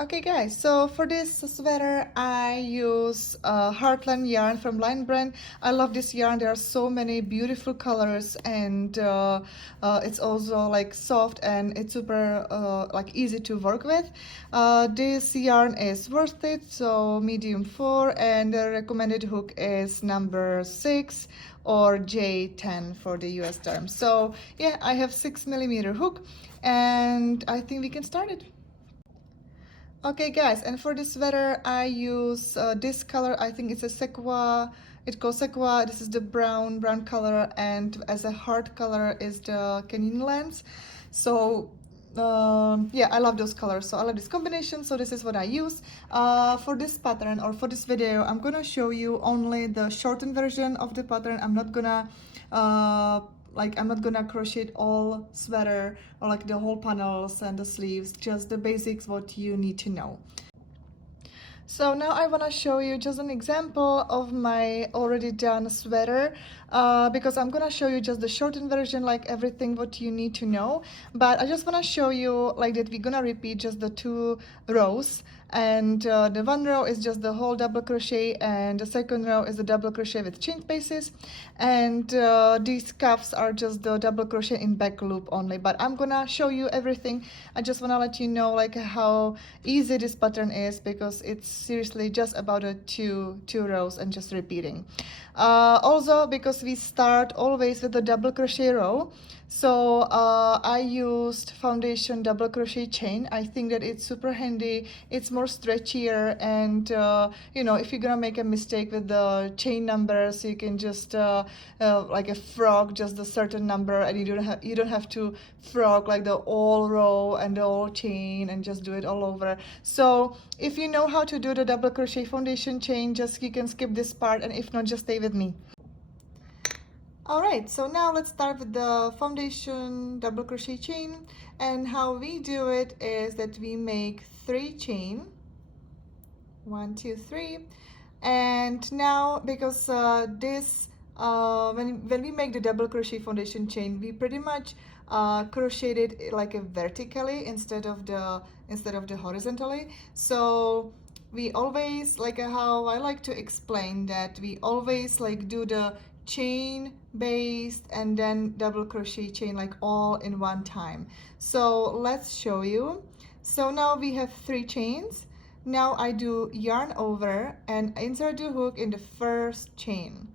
Okay guys, so for this sweater I use Heartland yarn from Line Brand. I love this yarn. There are so many beautiful colors, and it's also like soft, and it's super like easy to work with. This yarn is worth it, so medium 4, and the recommended hook is number 6 or J10 for the US term. So yeah, I have 6mm hook, and I think we can start it. Okay guys, and for this sweater I use this color. I think it's a sequoia. It goes sequoia. This is the brown color, and as a heart color is the canyon lens. So yeah, I love those colors, so I love this combination. So this is what I use for this pattern, or for this video. I'm gonna show you only the shortened version of the pattern. I'm not gonna I'm not gonna crochet all sweater or like the whole panels and the sleeves, just the basics what you need to know. So now I want to show you just an example of my already done sweater, because I'm gonna show you just the shortened version, like everything what you need to know. But I just want to show you like that we're gonna repeat just the 2 rows, and the 1 row is just the whole double crochet, and the 2nd row is the double crochet with chain spaces, and these cuffs are just the double crochet in back loop only. But I'm gonna show you everything. I just want to let you know like how easy this pattern is, because it's seriously just about a two rows and just repeating. Also, because we start always with the double crochet row, so I used foundation double crochet chain. I think that it's super handy. It's more stretchier, and you know, if you're gonna make a mistake with the chain numbers, you can just like a frog just a certain number, and you don't have to frog like the whole row and the whole chain and just do it all over. So if you know how to do the double crochet foundation chain, just you can skip this part, and if not, just stay with me. Alright, so now let's start with the foundation double crochet chain, and how we do it is that we make 3 chain, 1 2 3, and now because when we make the double crochet foundation chain, we pretty much crocheted it like a vertically instead of the horizontally. So we always, like how I like to explain that, we always like do the chain based and then double crochet chain like all in one time. So let's show you. So now we have 3 chains. Now I do yarn over and insert the hook in the first chain.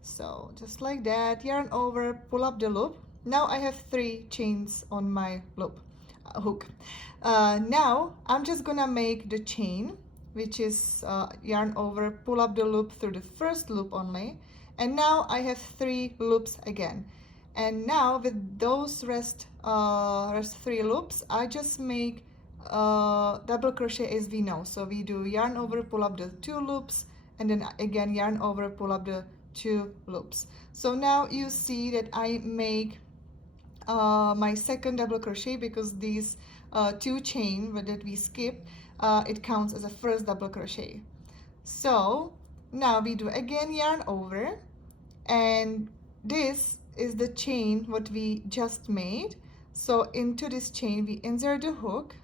So just like that, yarn over, pull up the loop. Now I have 3 chains on my loop hook. Now I'm just gonna make the chain, which is yarn over, pull up the loop through the first loop only, and now I have 3 loops again. And now with those rest 3 loops, I just make double crochet as we know. So we do yarn over, pull up the 2 loops, and then again yarn over, pull up the 2 loops. So now you see that I make my second double crochet, because these 2 chain that we skip, it counts as a first double crochet. So now we do again yarn over, and this is the chain what we just made. So into this chain we insert the hook,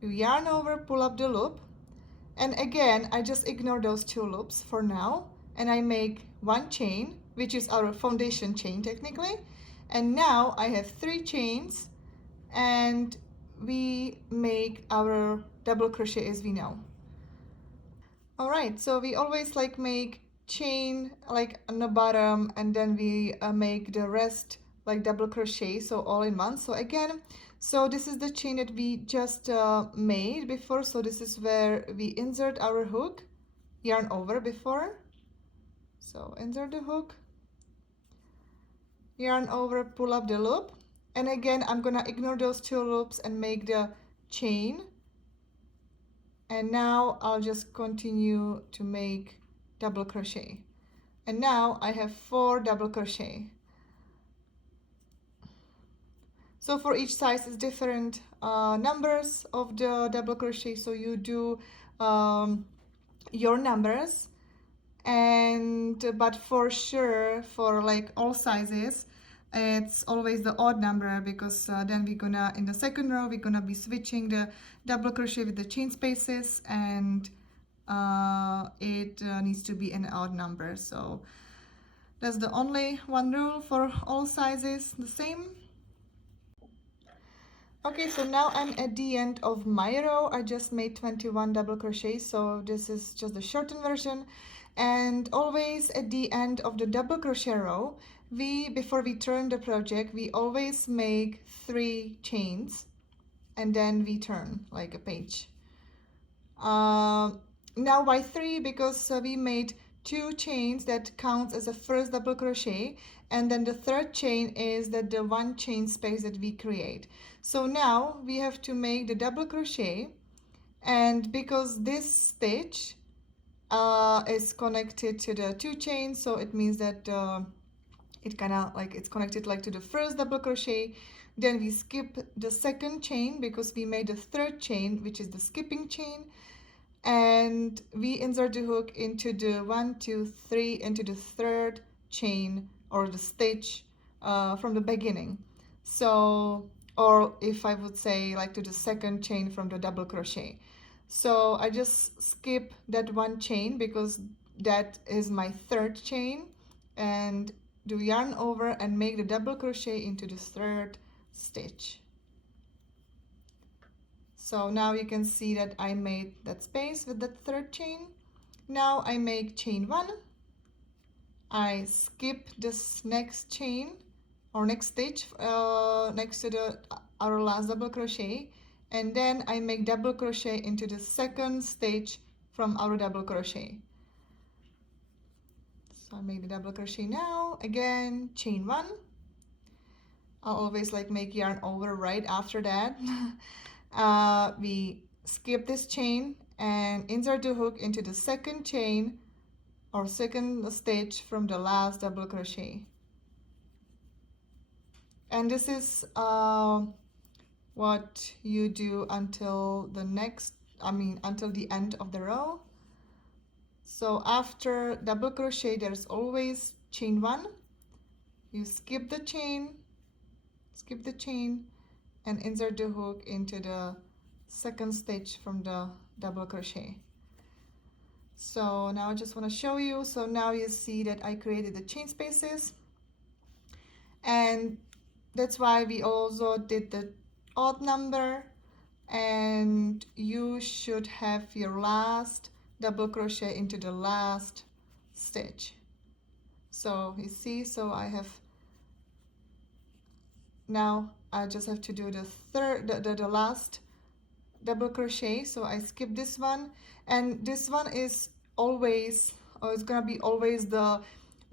you yarn over, pull up the loop, and again I just ignore those 2 loops for now, and I make 1 chain, which is our foundation chain technically. And now I have 3 chains, and we make our double crochet as we know. Alright, so we always like make chain like on the bottom, and then we make the rest like double crochet, so all in one. So again, so this is the chain that we just made before. So this is where we insert our hook, yarn over before. So insert the hook, yarn over, pull up the loop, and again I'm gonna ignore those 2 loops and make the chain. And now I'll just continue to make double crochet, and now I have 4 double crochet. So for each size is different numbers of the double crochet, so you do your numbers, and but for sure for like all sizes it's always the odd number, because then we're gonna, in the second row, we're gonna be switching the double crochet with the chain spaces, and it needs to be an odd number. So that's the only one rule for all sizes, the same. Okay, so now I'm at the end of my row. I just made 21 double crochets, so this is just the shortened version. And always at the end of the double crochet row, before we turn the project, we always make 3 chains, and then we turn like a page. Now why 3? Because we made 2 chains that counts as a first double crochet, and then the third chain is the 1 chain space that we create. So now we have to make the double crochet, and because this stitch is connected to the 2 chains, so it means that it kind of like it's connected like to the first double crochet. Then we skip the second chain because we made the third chain, which is the skipping chain, and we insert the hook into the 1, 2, 3 into the third chain or the stitch from the beginning. So, or if I would say like to the second chain from the double crochet. So I just skip that 1 chain because that is my third chain, and do yarn over and make the double crochet into the third stitch. So now you can see that I made that space with the third chain. Now I make chain 1, I skip this next chain or next stitch next to our last double crochet, and then I make double crochet into the second stitch from our double crochet. So I make the double crochet now, again chain 1. I'll always like make yarn over right after that. We skip this chain and insert the hook into the second chain or second stitch from the last double crochet. And this is what you do until the until the end of the row. So after double crochet, there's always chain 1. You skip the chain, and insert the hook into the second stitch from the double crochet. So now I just want to show you. So now you see that I created the chain spaces, and that's why we also did the odd number, and you should have your last double crochet into the last stitch. So you see, so I have now I just have to do the last double crochet. So I skip this one, and this one is always, it's gonna be always the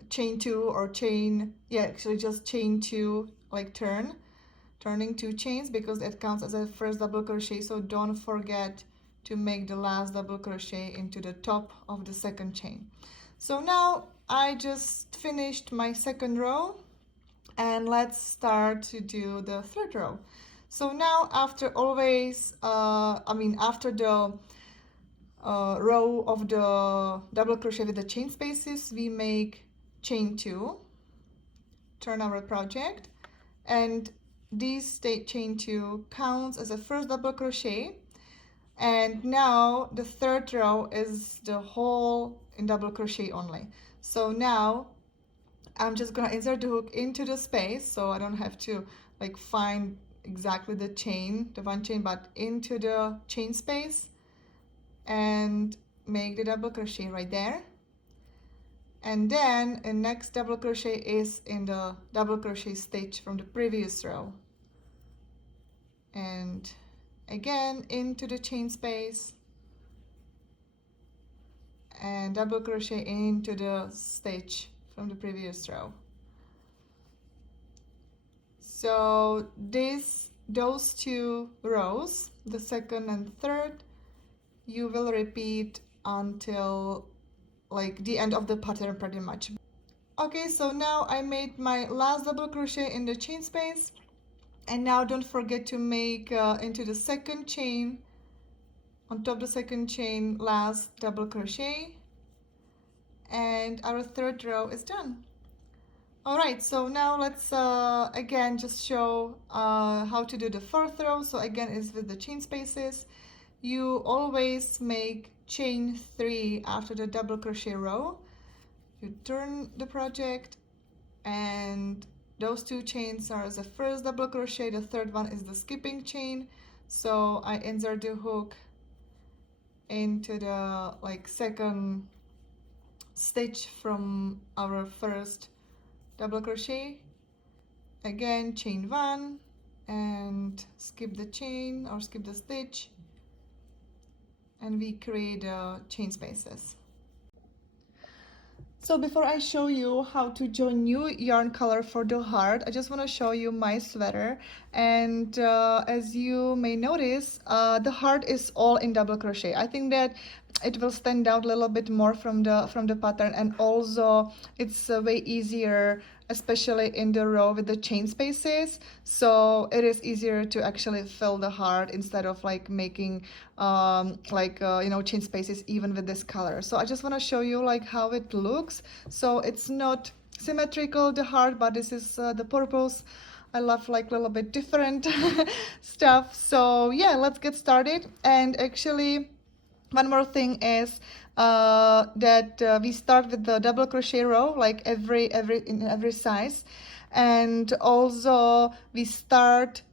chain 2 or chain, yeah, actually just chain 2, like turning 2 chains, because it counts as a first double crochet. So don't forget to make the last double crochet into the top of the second chain. So now I just finished my second row, and let's start to do the third row. So now after always after the row of the double crochet with the chain spaces, we make chain 2, turn our project, and this chain 2 counts as a first double crochet. And now the third row is the whole in double crochet only. So now I'm just gonna insert the hook into the space, so I don't have to like find exactly the chain, the 1 chain, but into the chain space, and make the double crochet right there. And then the next double crochet is in the double crochet stitch from the previous row, and again into the chain space and double crochet into the stitch from the previous row. So those 2 rows, the second and third, you will repeat until like the end of the pattern pretty much. Okay, so now I made my last double crochet in the chain space, and now don't forget to make into the second chain, on top of the second chain, last double crochet, and our third row is done. All right, so now let's again just show how to do the fourth row. So again, is with the chain spaces. You always make chain 3 after the double crochet row. You turn the project, and those two chains are the first double crochet. The third one is the skipping chain. So I insert the hook into the second stitch from our first double crochet. Again, chain 1 and skip the chain or skip the stitch, and we create chain spaces. So before I show you how to join new yarn color for the heart, I just want to show you my sweater. And as you may notice, the heart is all in double crochet. I think that it will stand out a little bit more from the pattern, and also it's way easier, especially in the row with the chain spaces. So it is easier to actually fill the heart instead of like making chain spaces even with this color. So I just want to show you like how it looks. So it's not symmetrical, the heart, but this is the purpose. I love like a little bit different stuff. So yeah, let's get started. And actually, one more thing is that we start with the double crochet row, like in every size, and also we start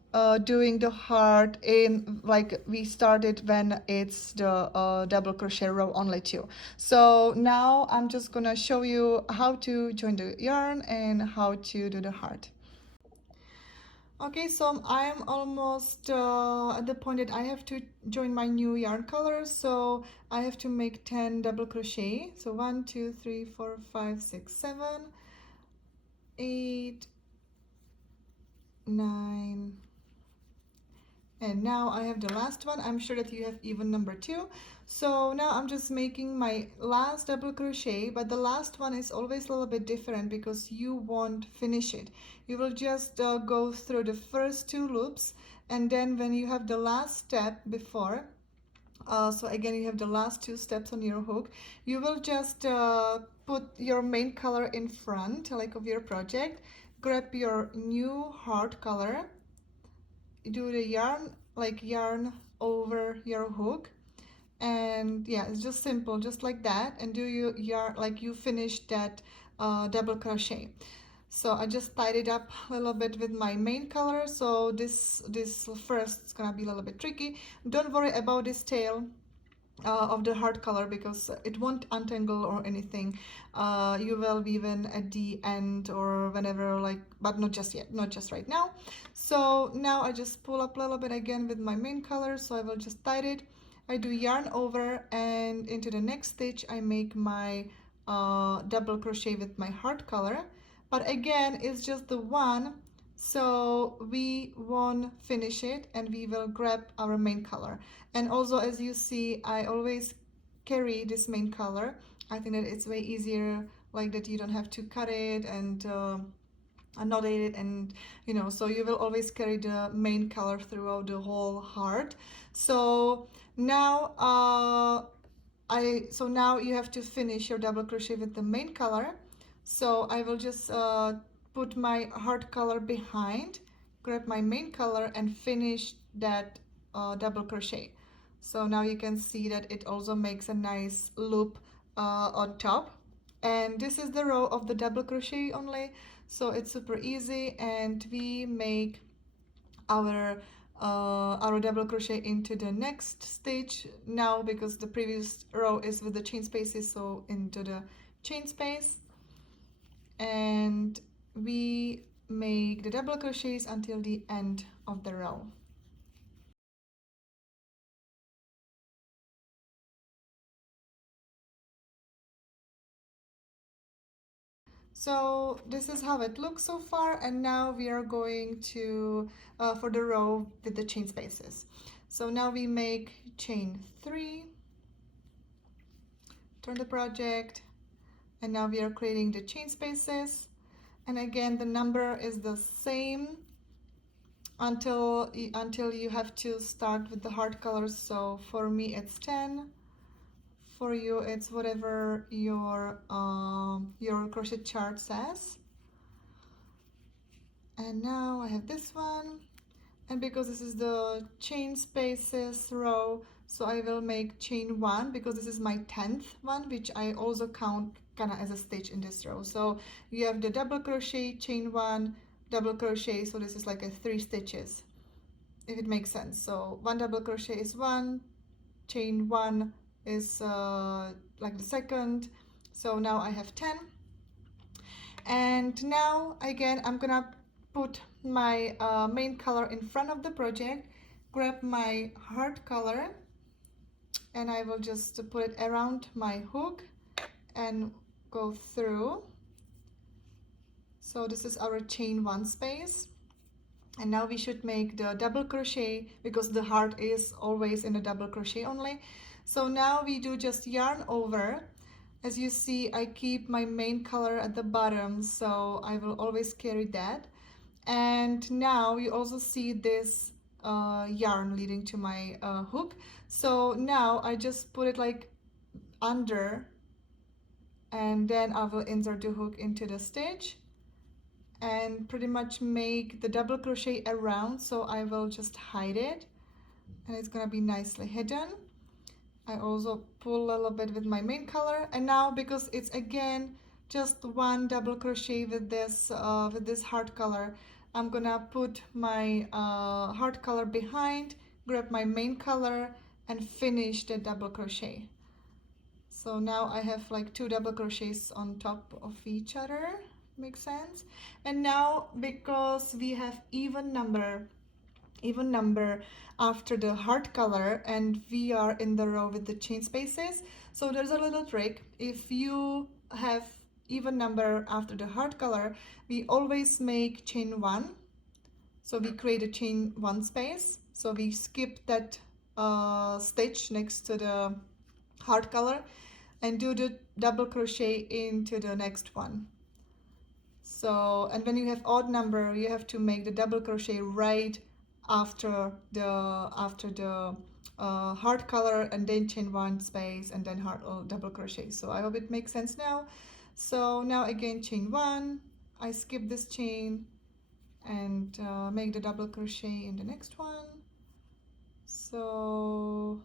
doing the heart in like we started when it's the double crochet row only two. So now I'm just gonna show you how to join the yarn and how to do the heart. Okay, so I'm almost at the point that I have to join my new yarn color. So I have to make 10 double crochet. So 1, 2, 3, 4, 5, 6, 7, 8, 9, and now I have the last one. I'm sure that you have even number 2. So now I'm just making my last double crochet, but the last one is always a little bit different because you won't finish it. You will just go through the first 2 loops, and then when you have the last step before, so again you have the last 2 steps on your hook, you will just put your main color in front like of your project, grab your new heart color, do the yarn over your hook, and yeah, it's just simple, just like that, and do your yarn like you finished that double crochet. So I just tied it up a little bit with my main color. So this first is gonna be a little bit tricky. Don't worry about this tail of the heart color because it won't untangle or anything. You will weave in at the end or whenever, like, but not just yet, not just right now. So now I just pull up a little bit again with my main color. So I will just tie it. I do yarn over, and into the next stitch I make my double crochet with my heart color. But again, it's just the one, so we won't finish it, and we will grab our main color. And also, as you see, I always carry this main color. I think that it's way easier like that. You don't have to cut it and knot it, and so you will always carry the main color throughout the whole heart. So now so now you have to finish your double crochet with the main color. So I will just put my heart color behind, grab my main color, and finish that double crochet. So now you can see that it also makes a nice loop on top. And this is the row of the double crochet only, so it's super easy. And we make our double crochet into the next stitch now, because the previous row is with the chain spaces, so into the chain space, and we make the double crochets until the end of the row. So this is how it looks so far, and now we are going to for the row with the chain spaces. So now we make chain 3, turn the project, and now we are creating the chain spaces. And again, the number is the same until you have to start with the heart colors. So for me it's 10, for you it's whatever your crochet chart says. And now I have this one, and because this is the chain spaces row, so I will make chain 1 because this is my 10th one, which I also count kind of as a stitch in this row. So you have the double crochet, chain 1, double crochet, so this is like a 3 stitches, if it makes sense. So 1 double crochet is 1, chain 1 is like the second, so now I have 10. And now again I'm gonna put my main color in front of the project, grab my heart color, and I will just put it around my hook and go through. So this is our chain 1 space, and now we should make the double crochet because the heart is always in a double crochet only. So now we do just yarn over. As you see, I keep my main color at the bottom, so I will always carry that. And now you also see this yarn leading to my hook. So now I just put it like under, and then I will insert the hook into the stitch and pretty much make the double crochet around. So I will just hide it, and it's gonna be nicely hidden. I also pull a little bit with my main color, and now because it's again just 1 double crochet with this heart color, I'm gonna put my heart color behind, grab my main color, and finish the double crochet. So now I have like 2 double crochets on top of each other, makes sense. And now because we have even number after the heart color and we are in the row with the chain spaces, so there's a little trick. If you have even number after the heart color, we always make chain 1, so we create a chain 1 space, so we skip that stitch next to the heart color and do the double crochet into the next one. So, and when you have odd number, you have to make the double crochet right after the heart color, and then chain 1 space, and then double crochet. So I hope it makes sense now. So now again chain 1, I skip this chain and make the double crochet in the next one. So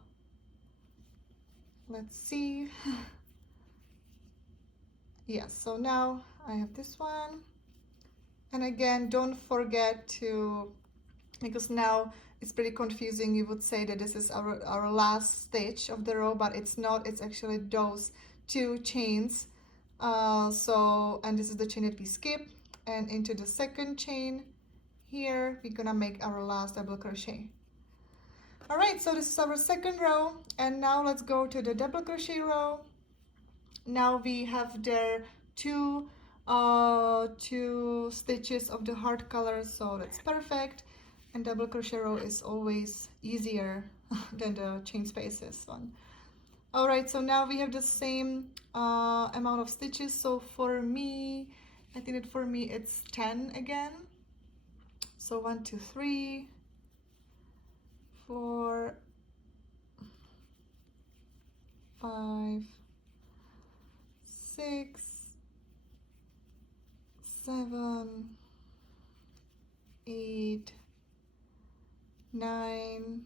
let's see. Yes, so now I have this one, and again don't forget to, because now it's pretty confusing, you would say that this is our last stitch of the row, but it's not, it's actually those 2 chains. So, and this is the chain that we skip, and into the second chain here we're gonna make our last double crochet. All right, so this is our second row, and now let's go to the double crochet row. Now we have there 2 stitches of the heart color, so that's perfect. And double crochet row is always easier than the chain spaces one. All right, so now we have the same amount of stitches. So for me, I think that for me it's 10 again. So 1, 2, 3, 4, 5, 6, 7, 8, 9,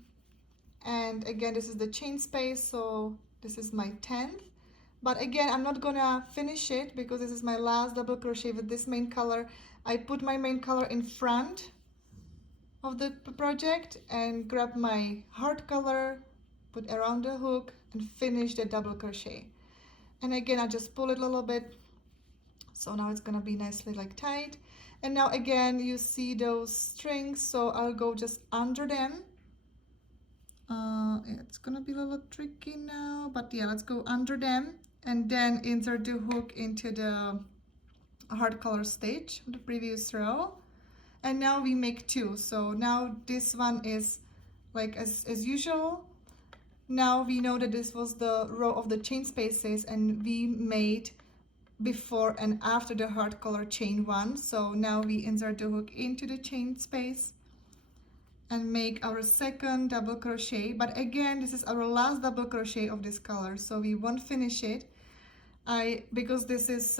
and again this is the chain space, so this is my 10th. But again, I'm not gonna finish it because this is my last double crochet with this main color. I put my main color in front of the project and grab my heart color, put around the hook, and finish the double crochet. And again, I just pull it a little bit, so now it's gonna be nicely like tight. And now again, you see those strings, so I'll go just under them. It's gonna be a little tricky now, but yeah, let's go under them and then insert the hook into the heart color stitch of the previous row. And now we make 2, so now this one is like as usual. Now we know that this was the row of the chain spaces, and we made before and after the heart color chain 1. So now we insert the hook into the chain space and make our second double crochet. But again, this is our last double crochet of this color, so we won't finish it. because this is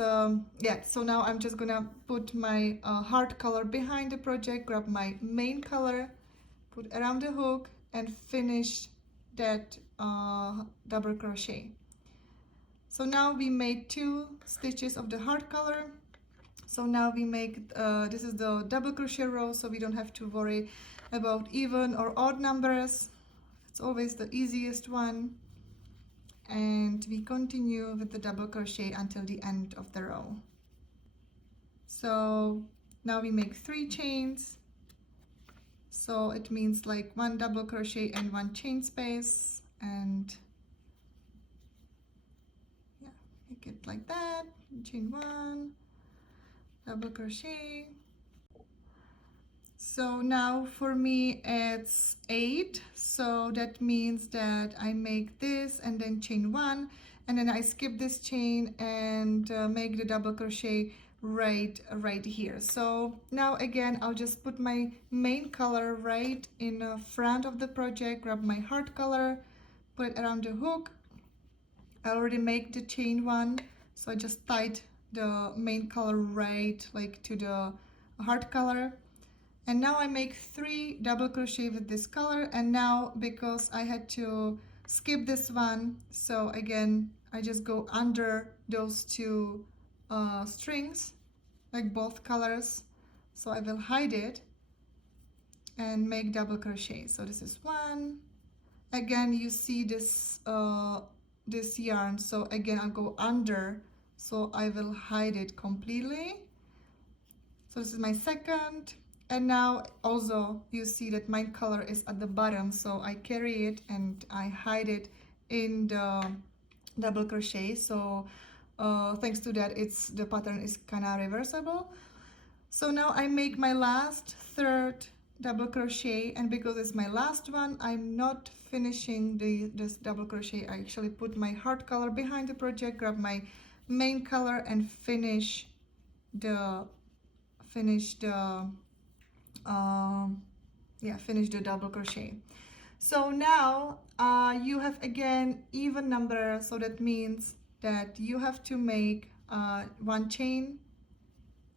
yeah, so now I'm just gonna put my heart color behind the project, grab my main color, put around the hook, and finish that double crochet. So now we made 2 stitches of the heart color. So now we make this is the double crochet row, so we don't have to worry about even or odd numbers. It's always the easiest one. And we continue with the double crochet until the end of the row. So now we make 3 chains, so it means like 1 double crochet and 1 chain space, and yeah, make it like that. Chain 1, double crochet. So now for me it's 8, so that means that I make this and then chain 1, and then I skip this chain and make the double crochet right here. So now again I'll just put my main color right in front of the project, grab my heart color, put it around the hook. I already make the chain 1, so I just tied the main color right like to the heart color. And now I make 3 double crochet with this color, and now because I had to skip this one, so again I just go under those 2 strings, like both colors, so I will hide it and make double crochet. So this is 1. Again you see this this yarn, so again I'll go under, so I will hide it completely. So this is my 2nd. And now also you see that my color is at the bottom, so I carry it and I hide it in the double crochet. So thanks to that, the pattern is kind of reversible. So now I make my last 3rd double crochet, and because it's my last one, I'm not finishing this double crochet. I actually put my heart color behind the project, grab my main color, and finish the finish the double crochet. So now you have again even number, so that means that you have to make 1 chain,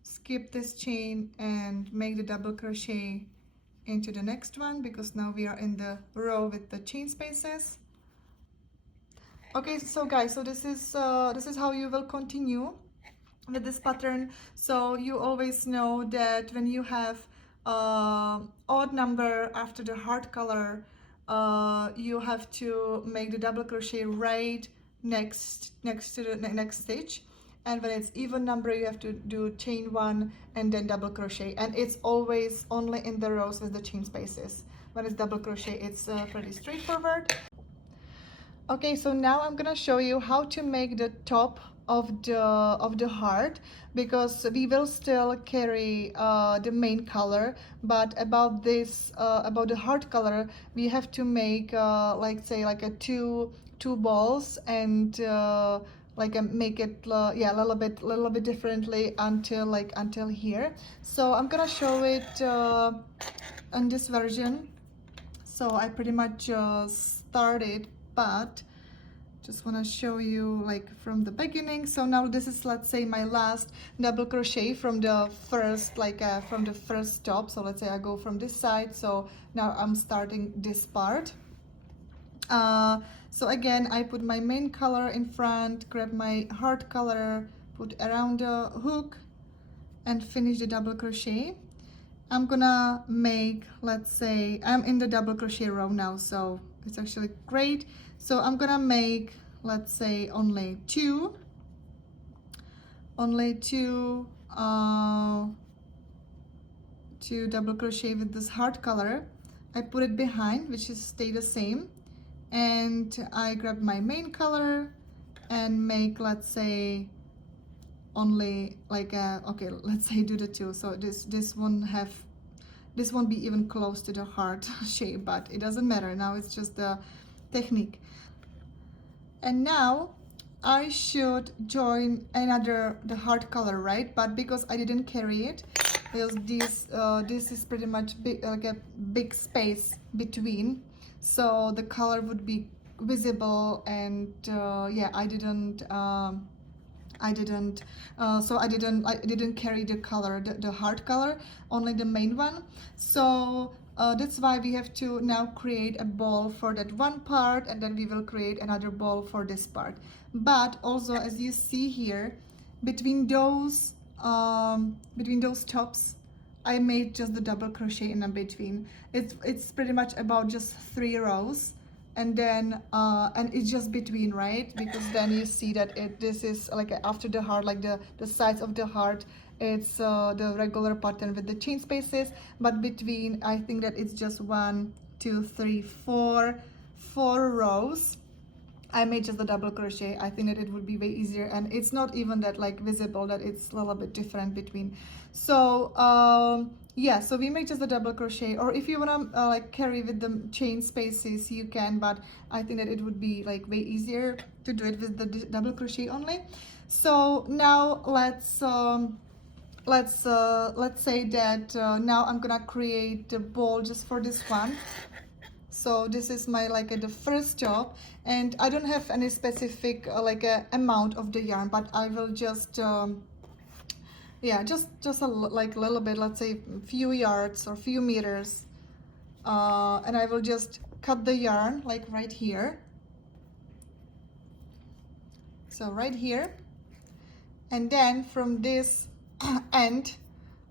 skip this chain, and make the double crochet into the next one, because now we are in the row with the chain spaces. Okay, so guys, so this is how you will continue with this pattern. So you always know that when you have odd number after the heart color, you have to make the double crochet right next to the next stitch, and when it's even number you have to do chain 1 and then double crochet, and it's always only in the rows with the chain spaces. When it's double crochet, it's pretty straightforward. Okay, so now I'm gonna show you how to make the top of the heart, because we will still carry the main color, but about this about the heart color we have to make like say like a two balls, and make it yeah, a little bit differently until here. So I'm gonna show it on this version. So I pretty much started, but just want to show you like from the beginning. So now this is, let's say, my last double crochet from the first from the first top. So let's say I go from this side, so now I'm starting this part. So again I put my main color in front, grab my heart color, put around the hook, and finish the double crochet. I'm gonna make, let's say, I'm in the double crochet row now, so it's actually great. So I'm gonna make, let's say, only two double crochet with this heart color. I put it behind, which is stay the same, and I grab my main color and make, let's say, only like okay, let's say do the 2. So this won't be even close to the heart shape, but it doesn't matter. Now it's just the technique. And now I should join the heart color, right? But because I didn't carry it, because this is pretty much big, like a big space between, so the color would be visible, and yeah, I didn't I didn't I didn't carry the color, the heart color, only the main one. So that's why we have to now create a ball for that one part, and then we will create another ball for this part. But also, as you see here, between those tops, I made just the double crochet in between. It's pretty much about just 3 rows, and then and it's just between, right? Because then you see that this is like after the heart, like the sides of the heart, it's the regular pattern with the chain spaces, but between, I think that it's just 4 rows. I made just the double crochet. I think that it would be way easier, and it's not even that like visible that it's a little bit different between. So yeah, so we made just the double crochet, or if you want to like carry with the chain spaces, you can, but I think that it would be like way easier to do it with the double crochet only. So now let's say that now I'm gonna create the ball just for this one. So this is my like the first job, and I don't have any specific like amount of the yarn, but I will just yeah, just like a little bit, let's say a few yards or few meters, and I will just cut the yarn like right here. So right here, and then from this end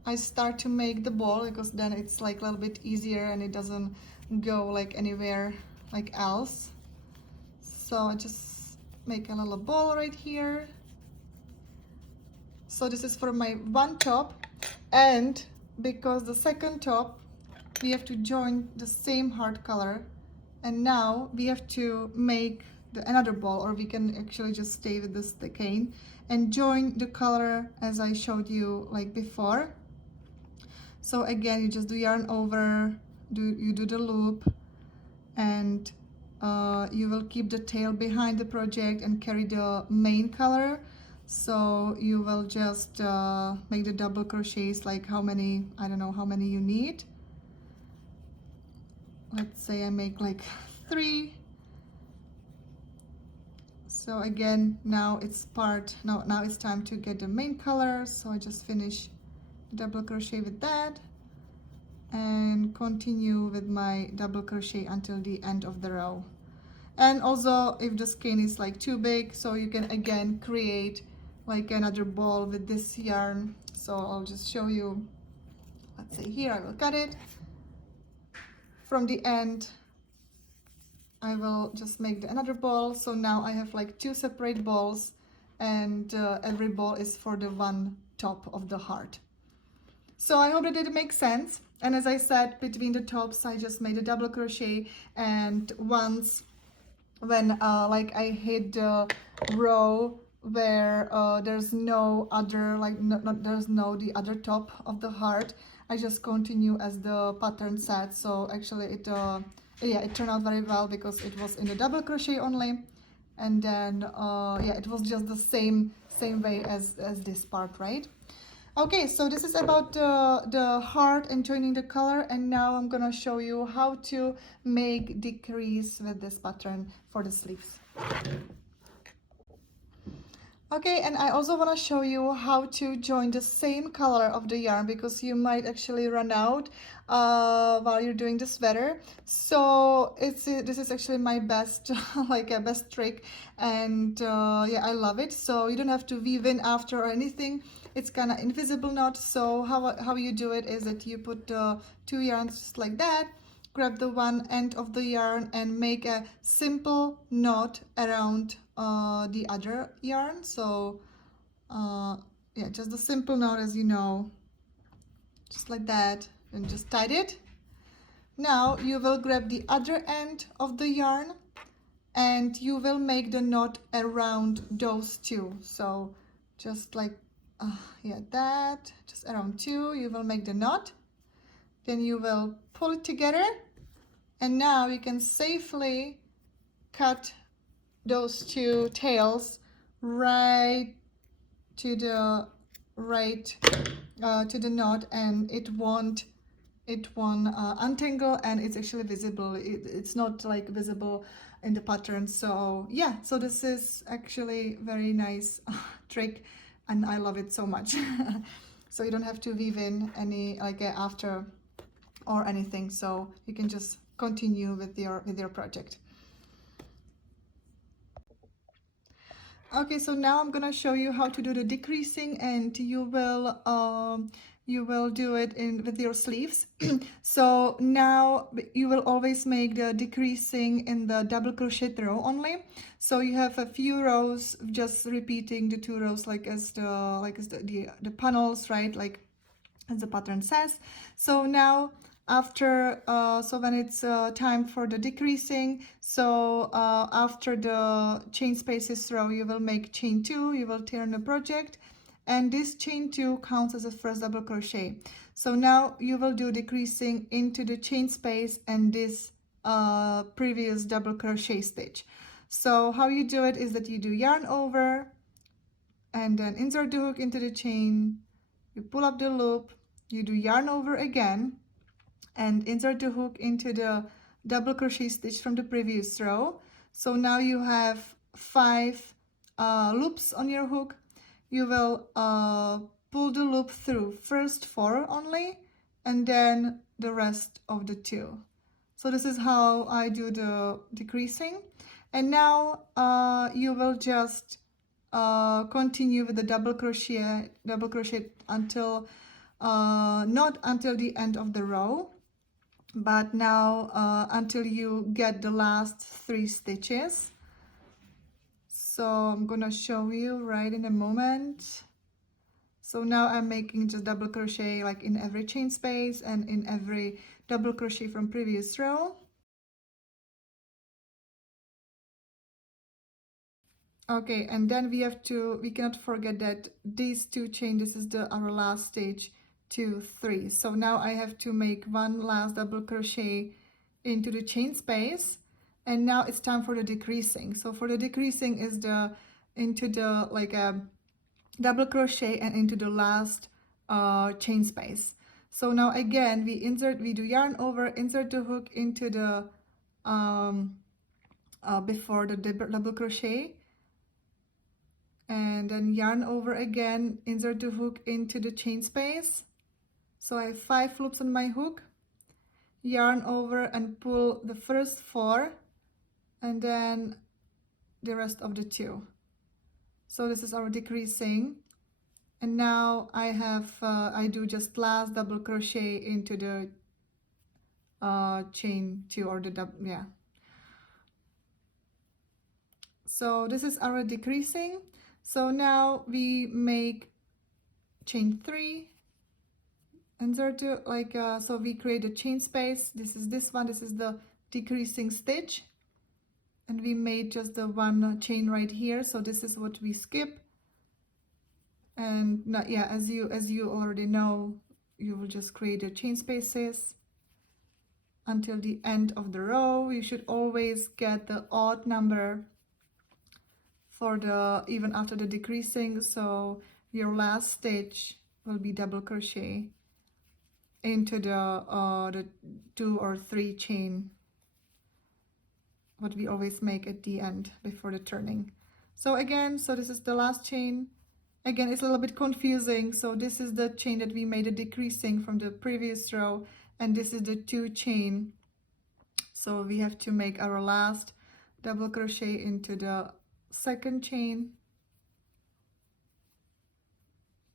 I start to make the ball, because then it's like a little bit easier and it doesn't go like anywhere like else. So I just make a little ball right here. So this is for my one top, and because the second top we have to join the same heart color, and now we have to make another ball, or we can actually just stay with this cane and join the color as I showed you like before. So again, you just do yarn over, you do the loop, and you will keep the tail behind the project and carry the main color. So you will just make the double crochets, like how many, I don't know how many you need. Let's say I make like 3. So again, now it's now it's time to get the main color. So I just finish the double crochet with that and continue with my double crochet until the end of the row. And also, if the skein is like too big, so you can again create like another ball with this yarn. So I'll just show you. Let's say here I will cut it. From the end I will just make another ball. So now I have like 2 separate balls, and every ball is for the one top of the heart. So I hope that it makes sense. And as I said, between the tops I just made a double crochet, and once when like I hit the row where there's no other, like there's no the other top of the heart, I just continue as the pattern said. So actually it yeah, it turned out very well because it was in the double crochet only, and then yeah, it was just the same way as this part, right? Okay, so this is about the heart and joining the color, and now I'm gonna show you how to make the crease with this pattern for the sleeves. Okay, and I also want to show you how to join the same color of the yarn, because you might actually run out while you're doing the sweater. So this is actually my best like a best trick, and yeah, I love it. So you don't have to weave in after or anything. It's kind of invisible knot. So how you do it is that you put 2 yarns just like that, grab the one end of the yarn and make a simple knot around the other yarn. So yeah, just a simple knot, as you know, just like that, and just tie it. Now you will grab the other end of the yarn and you will make the knot around those 2. So just like yeah, that, just around 2 you will make the knot, then you will pull it together, and now you can safely cut those 2 tails right to the to the knot, and it won't untangle, and it's actually visible. It's not like visible in the pattern. So yeah, so this is actually very nice trick, and I love it so much. So you don't have to weave in any like after or anything, so you can just continue with your project. Okay, so now I'm gonna show you how to do the decreasing, and you will do it in with your sleeves. So now you will always make the decreasing in the double crochet row only. So you have a few rows, just repeating the 2 rows like as the panels, right? Like as the pattern says. So now after so when it's time for the decreasing, so after the chain spaces row, you will make chain 2, you will turn the project, and this chain 2 counts as a first double crochet. So now you will do decreasing into the chain space and this previous double crochet stitch. So how you do it is that you do yarn over and then insert the hook into the chain, you pull up the loop, you do yarn over again and insert the hook into the double crochet stitch from the previous row. So now you have 5 loops on your hook. You will pull the loop through first 4 only and then the rest of the 2. So this is how I do the decreasing. And now you will just continue with the double crochet until not until the end of the row, but now until you get the last 3 stitches. So I'm gonna show you right in a moment. So now I'm making just double crochet like in every chain space and in every double crochet from previous row. Okay, and then we cannot forget that these 2 chain, this is our last stage, 2, 3. So now I have to make one last double crochet into the chain space, and now it's time for the decreasing. So for the decreasing is into the like a double crochet and into the last chain space. So now again we do yarn over, insert the hook into the before the double crochet, and then yarn over again, insert the hook into the chain space. So I have 5 loops on my hook, yarn over and pull the first 4 and then the rest of the 2. So this is our decreasing, and now I do just last double crochet into the chain 2 or the double, yeah. So this is our decreasing. So now we make chain 3, insert to like so we create a chain space. This is this one, this is the decreasing stitch, and we made just the one chain right here. So this is what we skip, and not, yeah, as you already know, you will just create the chain spaces until the end of the row. You should always get the odd number for the even after the decreasing, so your last stitch will be double crochet into the 2 or 3 chain what we always make at the end before the turning. So again, so this is the last chain. Again, it's a little bit confusing. So this is the chain that we made a decreasing from the previous row, and this is the 2 chain. So we have to make our last double crochet into the second chain.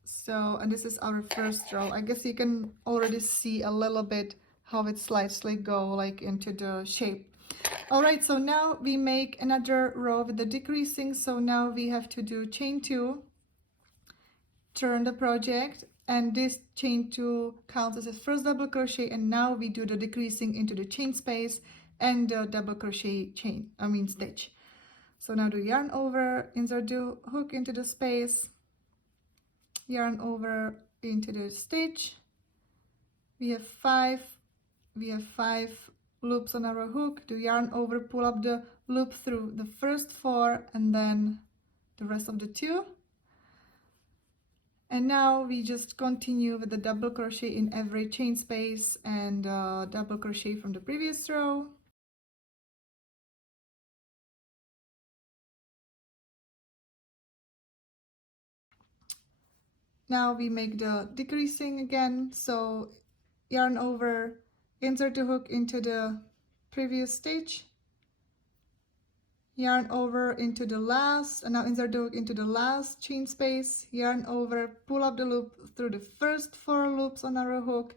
So, and this is our first row. I guess you can already see a little bit how it slightly go like into the shape. All right, so now we make another row with the decreasing. So now we have to do chain 2, turn the project, and this chain 2 counts as a first double crochet, and now we do the decreasing into the chain space and the double crochet stitch. So now do yarn over, insert the hook into the space, yarn over into the stitch. We have five loops on our hook, do yarn over, pull up the loop through the first 4 and then the rest of the 2. And now we just continue with the double crochet in every chain space and double crochet from the previous row. Now we make the decreasing again. So yarn over, insert the hook into the previous stitch, yarn over into the last, and now insert the hook into the last chain space, yarn over, pull up the loop through the first 4 loops on our hook,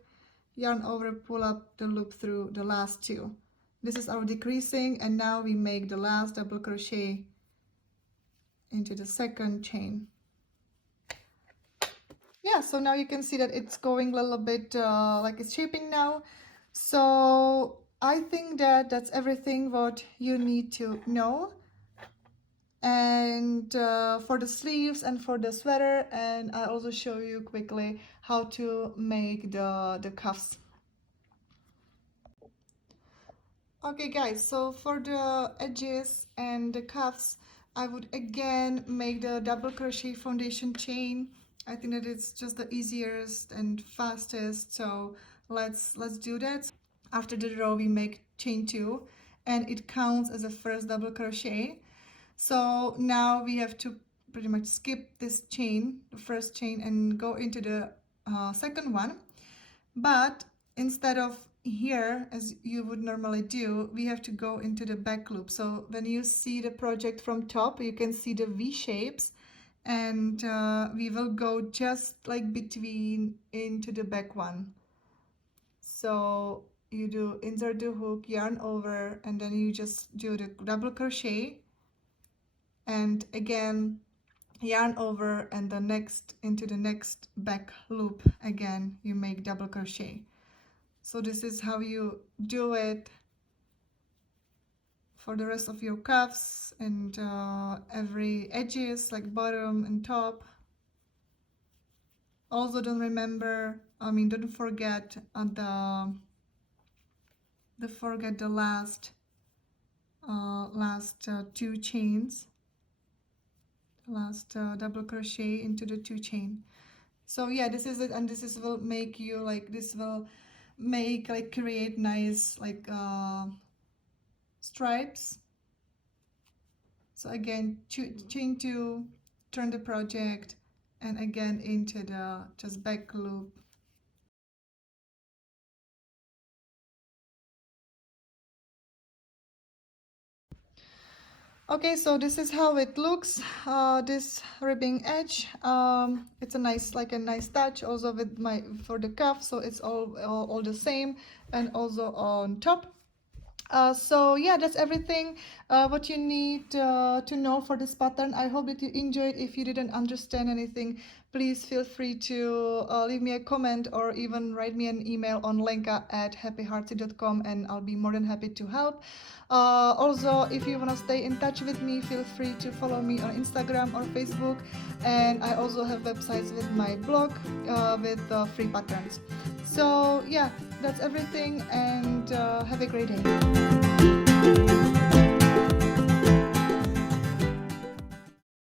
yarn over, pull up the loop through the last 2. This is our decreasing, and now we make the last double crochet into the second chain. Yeah, so now you can see that it's going a little bit like it's shaping now. So I think that that's everything what you need to know. And for the sleeves and for the sweater, and I also show you quickly how to make the cuffs. Okay guys, so for the edges and the cuffs, I would again make the double crochet foundation chain. I think that it's just the easiest and fastest, so let's do that. After the row we make chain 2, and it counts as a first double crochet. So now we have to pretty much skip this chain, the first chain, and go into the second one. But instead of here, as you would normally do, we have to go into the back loop. So when you see the project from top, you can see the V shapes, and we will go just like between into the back one. So you do insert the hook, yarn over, and then you just do the double crochet, and again yarn over, and the next into the next back loop again you make double crochet. So this is how you do it for the rest of your cuffs and every edges, like bottom and top. Also don't forget the last 2 chains, last double crochet into the 2 chain. So yeah, this is it, and this will make you like, this will make like create nice like stripes. So again, chain 2, turn the project, and again into the just back loop. Okay, so this is how it looks, this ribbing edge. It's a nice touch also with for the cuff, so it's all the same, and also on top. So yeah, that's everything what you need to know for this pattern. I hope that you enjoyed. If you didn't understand anything, please feel free to leave me a comment or even write me an email on lenka@happyheartsy.com, and I'll be more than happy to help. Also, if you want to stay in touch with me, feel free to follow me on Instagram or Facebook, and I also have websites with my blog with free patterns. So yeah, that's everything, and have a great day.